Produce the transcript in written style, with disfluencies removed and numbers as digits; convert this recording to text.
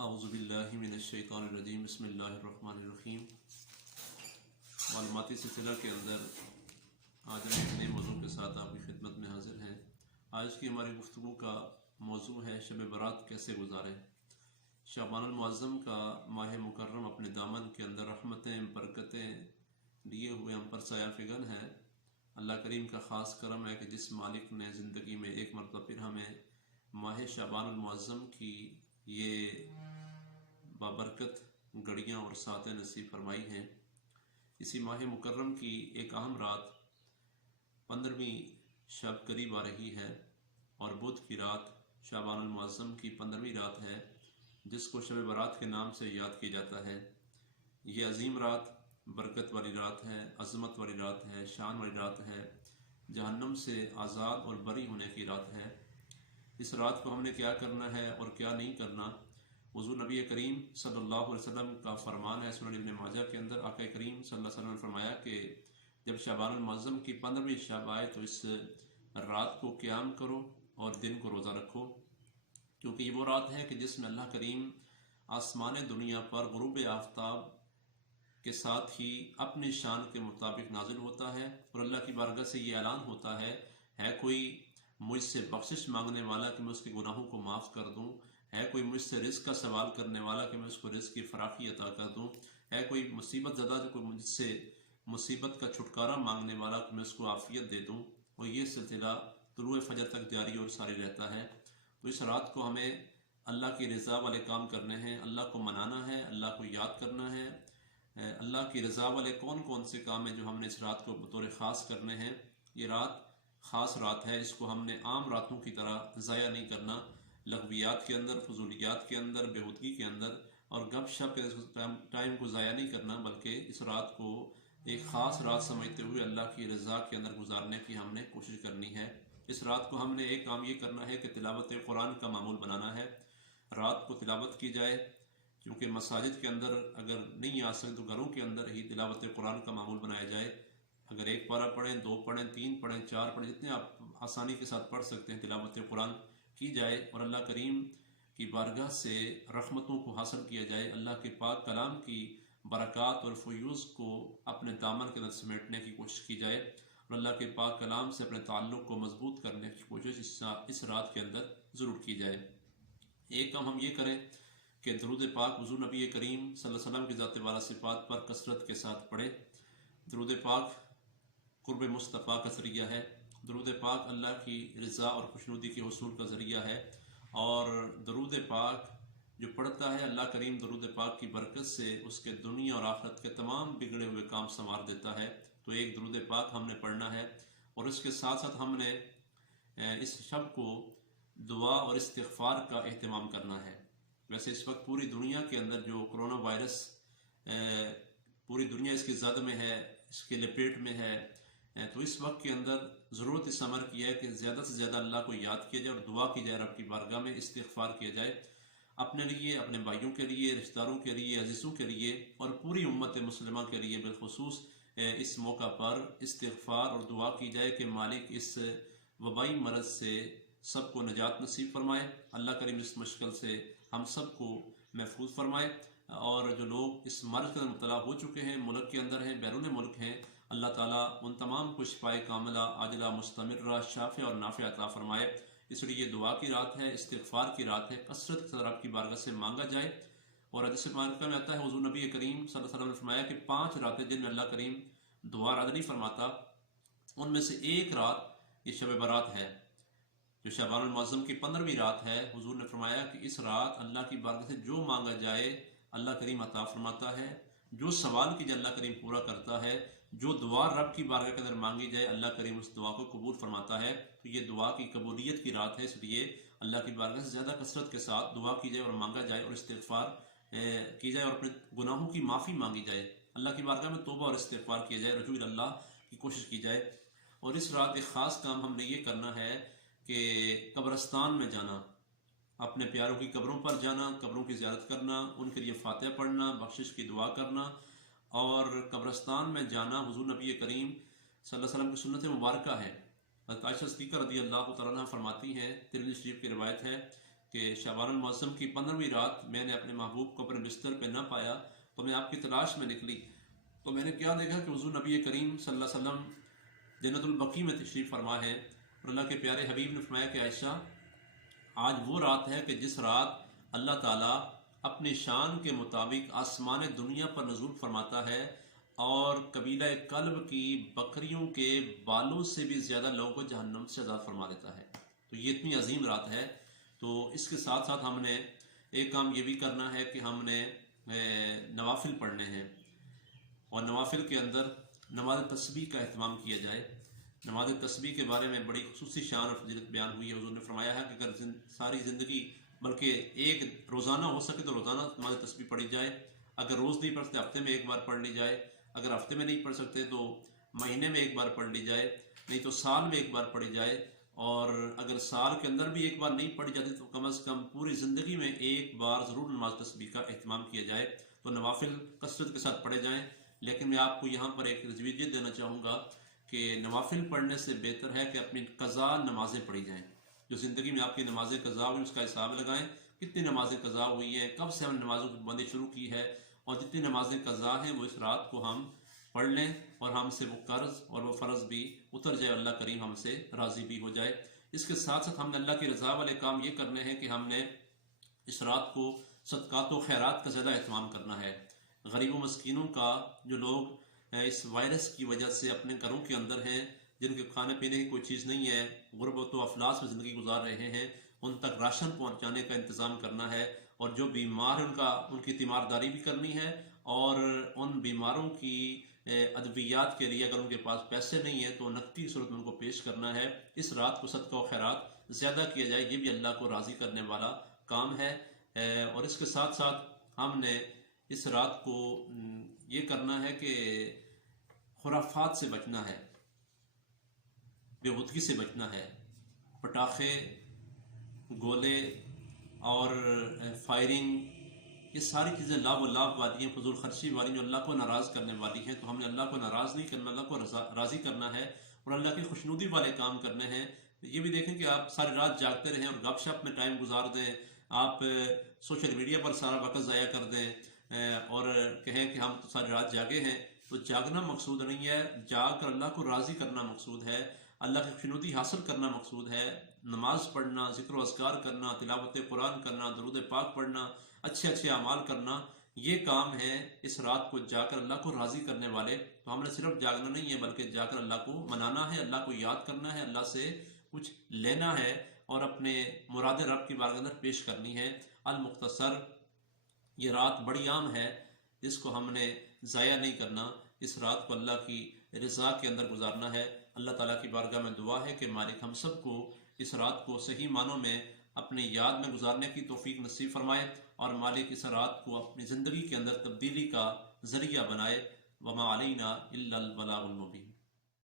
اعوذ باللہ من الشیطان الرجیم بسم اللہ الرحمن الرحیم۔ معلوماتی سلسلہ کے اندر آج ہم ایک نئے موضوع کے ساتھ آپ کی خدمت میں حاضر ہیں۔ آج کی ہماری گفتگو کا موضوع ہے شب برات کیسے گزاریں۔ شعبان المعظم کا ماہ مکرم اپنے دامن کے اندر رحمتیں برکتیں لیے ہوئے ہم پر سایہ فگن ہے۔ اللہ کریم کا خاص کرم ہے کہ جس مالک نے زندگی میں ایک مرتبہ پھر ہمیں ماہ شعبان المعظم کی یہ بابرکت گھڑیاں اور ساعتیں نصیب فرمائی ہیں۔ اسی ماہ مکرم کی ایک اہم رات 15ویں شب قریب آ رہی ہے اور بدھ کی رات شعبان المعظم کی 15ویں رات ہے، جس کو شب برات کے نام سے یاد کیا جاتا ہے۔ یہ عظیم رات برکت والی رات ہے، عظمت والی رات ہے، شان والی رات ہے، جہنم سے آزاد اور بری ہونے کی رات ہے۔ اس رات کو ہم نے کیا کرنا ہے اور کیا نہیں کرنا، حضور نبی کریم صلی اللہ علیہ وسلم کا فرمان ہے۔ سنن ابن ماجہ کے اندر آقا کریم صلی اللہ علیہ وسلم نے فرمایا کہ جب شعبان المعظم کی 15ویں شب آئے تو اس رات کو قیام کرو اور دن کو روزہ رکھو، کیونکہ یہ وہ رات ہے کہ جس میں اللہ کریم آسمان دنیا پر غروب آفتاب کے ساتھ ہی اپنی شان کے مطابق نازل ہوتا ہے اور اللہ کی بارگاہ سے یہ اعلان ہوتا ہے کوئی مجھ سے بخشش مانگنے والا کہ میں اس کے گناہوں کو معاف کر دوں، ہے کوئی مجھ سے رزق کا سوال کرنے والا کہ میں اس کو رزق کی فراخی عطا کر دوں، ہے کوئی مصیبت زدہ جو کوئی مجھ سے مصیبت کا چھٹکارا مانگنے والا کہ میں اس کو عافیت دے دوں۔ اور یہ سلسلہ طلوع فجر تک جاری اور ساری رہتا ہے۔ تو اس رات کو ہمیں اللہ کی رضا والے کام کرنے ہیں، اللہ کو منانا ہے، اللہ کو یاد کرنا ہے۔ اللہ کی رضا والے کون کون سے کام ہیں جو ہم نے اس رات کو بطور خاص کرنے ہیں۔ یہ رات خاص رات ہے، اس کو ہم نے عام راتوں کی طرح ضائع نہیں کرنا، لغویات کے اندر، فضولیات کے اندر، بےہودگی کے اندر اور گپ شپ کے ٹائم کو ضائع نہیں کرنا، بلکہ اس رات کو ایک خاص رات سمجھتے ہوئے اللہ کی رضا کے اندر گزارنے کی ہم نے کوشش کرنی ہے۔ اس رات کو ہم نے ایک کام یہ کرنا ہے کہ تلاوت قرآن کا معمول بنانا ہے۔ رات کو تلاوت کی جائے، کیونکہ مساجد کے اندر اگر نہیں آ سکتے تو گھروں کے اندر ہی تلاوت قرآن کا معمول بنایا جائے۔ اگر ایک پارہ پڑھیں، 2 پڑھیں، 3 پڑھیں، 4 پڑھیں، جتنے آپ آسانی کے ساتھ پڑھ سکتے ہیں تلاوت قرآن کی جائے اور اللہ کریم کی بارگاہ سے رحمتوں کو حاصل کیا جائے، اللہ کے پاک کلام کی برکات اور فیوز کو اپنے دامن کے اندر سمیٹنے کی کوشش کی جائے اور اللہ کے پاک کلام سے اپنے تعلق کو مضبوط کرنے کی کوشش اس رات کے اندر ضرور کی جائے۔ ایک کام ہم یہ کریں کہ درود پاک حضور نبی کریم صلی اللہ علیہ وسلم کی ذات والا صفات پر کثرت کے ساتھ پڑھیں۔ درود پاک قرب مصطفیٰ کا ذریعہ ہے، درود پاک اللہ کی رضا اور خوشنودی کے حصول کا ذریعہ ہے، اور درود پاک جو پڑھتا ہے اللہ کریم درود پاک کی برکت سے اس کے دنیا اور آخرت کے تمام بگڑے ہوئے کام سنوار دیتا ہے۔ تو ایک درود پاک ہم نے پڑھنا ہے اور اس کے ساتھ ساتھ ہم نے اس شب کو دعا اور استغفار کا اہتمام کرنا ہے۔ ویسے اس وقت پوری دنیا کے اندر جو کرونا وائرس پوری دنیا اس کی زد میں ہے، اس کے لپیٹ میں ہے، تو اس وقت کے اندر ضرورت اس امر کی ہے کہ زیادہ سے زیادہ اللہ کو یاد کیا جائے اور دعا کی جائے، رب کی بارگاہ میں استغفار کیا جائے، اپنے لیے، اپنے بھائیوں کے لیے، رشتہ داروں کے لیے، عزیزوں کے لیے اور پوری امت مسلمہ کے لیے بالخصوص اس موقع پر استغفار اور دعا کی جائے کہ مالک اس وبائی مرض سے سب کو نجات نصیب فرمائے، اللہ کریم اس مشکل سے ہم سب کو محفوظ فرمائے، اور جو لوگ اس مرض کے اندر مبتلا ہو چکے ہیں، ملک کے اندر ہیں، بیرون ملک ہیں، اللہ تعالیٰ ان تمام کو شفائے کاملہ عاجلہ مستمرہ شافع اور نافع عطا فرمائے۔ اس لیے یہ دعا کی رات ہے، استغفار کی رات ہے، کثرت سے رب کی بارگاہ سے مانگا جائے۔ اور حدیث مبارکہ میں آتا ہے حضور نبی کریم صلی اللہ علیہ وسلم نے فرمایا کہ 5 راتیں جن میں اللہ کریم دعا رد نہیں فرماتا، ان میں سے ایک رات یہ شب برات ہے جو شعبان المعظم کی 15ویں رات ہے۔ حضور نے فرمایا کہ اس رات اللہ کی بارگاہ سے جو مانگا جائے اللہ کریم عطا فرماتا ہے، جو سوال کی جائے اللہ کریم پورا کرتا ہے، جو دعا رب کی بارگاہ کے اندر مانگی جائے اللہ کریم اس دعا کو قبول فرماتا ہے۔ تو یہ دعا کی قبولیت کی رات ہے، اس لیے اللہ کی بارگاہ سے زیادہ کثرت کے ساتھ دعا کی جائے اور مانگا جائے اور استغفار کی جائے اور اپنے گناہوں کی معافی مانگی جائے، اللہ کی بارگاہ میں توبہ اور استغفار کیا جائے، رجوع اللہ کی کوشش کی جائے۔ اور اس رات ایک خاص کام ہم نے یہ کرنا ہے کہ قبرستان میں جانا، اپنے پیاروں کی قبروں پر جانا، قبروں کی زیارت کرنا، ان کے لیے فاتحہ پڑھنا، بخشش کی دعا کرنا، اور قبرستان میں جانا حضور نبی کریم صلی اللہ علیہ وسلم کی سنت مبارکہ ہے۔ حضرت عائشہ صدیقہ رضی اللہ تعالیٰ عنہ فرماتی ہیں، ترمذی شریف کی روایت ہے کہ شعبان المعظم کی 15ویں رات میں نے اپنے محبوب کو اپنے بستر پہ نہ پایا تو میں آپ کی تلاش میں نکلی، تو میں نے کیا دیکھا کہ حضور نبی کریم صلی اللہ علیہ وسلم جنت البقیع میں تشریف فرما ہے، اور اللہ کے پیارے حبیب نے فرمایا کہ عائشہ آج وہ رات ہے کہ جس رات اللہ تعالیٰ اپنی شان کے مطابق آسمان دنیا پر نزول فرماتا ہے اور قبیلہ کلب کی بکریوں کے بالوں سے بھی زیادہ لوگوں کو جہنم سے آزاد فرما دیتا ہے۔ تو یہ اتنی عظیم رات ہے۔ تو اس کے ساتھ ساتھ ہم نے ایک کام یہ بھی کرنا ہے کہ ہم نے نوافل پڑھنے ہیں، اور نوافل کے اندر نماز تسبیح کا اہتمام کیا جائے۔ نماز تسبیح کے بارے میں بڑی خصوصی شان اور فضیلت بیان ہوئی ہے۔ حضور نے فرمایا ہے کہ اگر ساری زندگی بلکہ ایک روزانہ ہو سکے تو روزانہ نماز تسبیح پڑھی جائے، اگر روز نہیں پڑھ سکتے ہفتے میں ایک بار پڑھ لی جائے، اگر ہفتے میں نہیں پڑھ سکتے تو مہینے میں ایک بار پڑھ لی جائے، نہیں تو سال میں ایک بار پڑھی جائے، اور اگر سال کے اندر بھی ایک بار نہیں پڑھی جاتی تو کم از کم پوری زندگی میں ایک بار ضرور نماز تسبیح کا اہتمام کیا جائے۔ تو نوافل کثرت کے ساتھ پڑھے جائیں، لیکن میں آپ کو یہاں پر ایک تجویز دینا چاہوں گا کہ نوافل پڑھنے سے بہتر ہے کہ اپنی قضا نمازیں پڑھی جائیں۔ جو زندگی میں آپ کی نمازیں قضا ہوئی اس کا حساب لگائیں، کتنی نمازیں قضا ہوئی ہیں، کب سے ہم نے نمازوں کی پابندی شروع کی ہے، اور جتنی نمازیں قضا ہیں وہ اس رات کو ہم پڑھ لیں، اور ہم سے وہ قرض اور وہ فرض بھی اتر جائے، اللہ کریم ہم سے راضی بھی ہو جائے۔ اس کے ساتھ ساتھ ہم نے اللہ کی رضا والے کام یہ کرنے ہیں کہ ہم نے اس رات کو صدقات و خیرات کا زیادہ اہتمام کرنا ہے۔ غریب و مسکینوں کا، جو لوگ اس وائرس کی وجہ سے اپنے گھروں کے اندر ہیں، جن کے کھانے پینے کی کوئی چیز نہیں ہے، غربت و افلاس میں زندگی گزار رہے ہیں، ان تک راشن پہنچانے کا انتظام کرنا ہے، اور جو بیمار ہیں ان کی تیمارداری بھی کرنی ہے، اور ان بیماروں کی ادویات کے لیے اگر ان کے پاس پیسے نہیں ہیں تو نقدی صورت میں ان کو پیش کرنا ہے۔ اس رات کو صدقہ و خیرات زیادہ کیا جائے، یہ بھی اللہ کو راضی کرنے والا کام ہے۔ اور اس کے ساتھ ساتھ ہم نے اس رات کو یہ کرنا ہے کہ خرافات سے بچنا ہے، بے خودگی سے بچنا ہے، پٹاخے، گولے اور فائرنگ، یہ ساری چیزیں لاب و لاب والی ہیں، فضول خرچی والی، جو اللہ کو ناراض کرنے والی ہیں۔ تو ہم نے اللہ کو ناراض نہیں کرنا، اللہ کو راضی کرنا ہے، اور اللہ کی خوشنودی والے کام کرنے ہیں۔ یہ بھی دیکھیں کہ آپ ساری رات جاگتے رہیں اور گپ شپ میں ٹائم گزار دیں، آپ سوشل میڈیا پر سارا وقت ضائع کر دیں، اور کہیں کہ ہم تو ساری رات جاگے ہیں۔ تو جاگنا مقصود نہیں ہے، جاگ کر اللہ کو راضی کرنا مقصود ہے، اللہ کی خوشنودی حاصل کرنا مقصود ہے۔ نماز پڑھنا، ذکر و اذکار کرنا، تلاوت قرآن کرنا، درود پاک پڑھنا، اچھے اچھے اعمال کرنا، یہ کام ہے اس رات کو جا کر اللہ کو راضی کرنے والے۔ تو ہم نے صرف جاگنا نہیں ہے بلکہ جا کر اللہ کو منانا ہے، اللہ کو یاد کرنا ہے، اللہ سے کچھ لینا ہے، اور اپنے مراد رب کی بارگاہ اندر پیش کرنی ہے۔ المختصر، یہ رات بڑی عام ہے جس کو ہم نے ضائع نہیں کرنا، اس رات کو اللہ کی رضا کے اندر گزارنا ہے۔ اللہ تعالیٰ کی بارگاہ میں دعا ہے کہ مالک ہم سب کو اس رات کو صحیح معنوں میں اپنی یاد میں گزارنے کی توفیق نصیب فرمائے، اور مالک اس رات کو اپنی زندگی کے اندر تبدیلی کا ذریعہ بنائے۔ وما علینا الا البلاغ المبین۔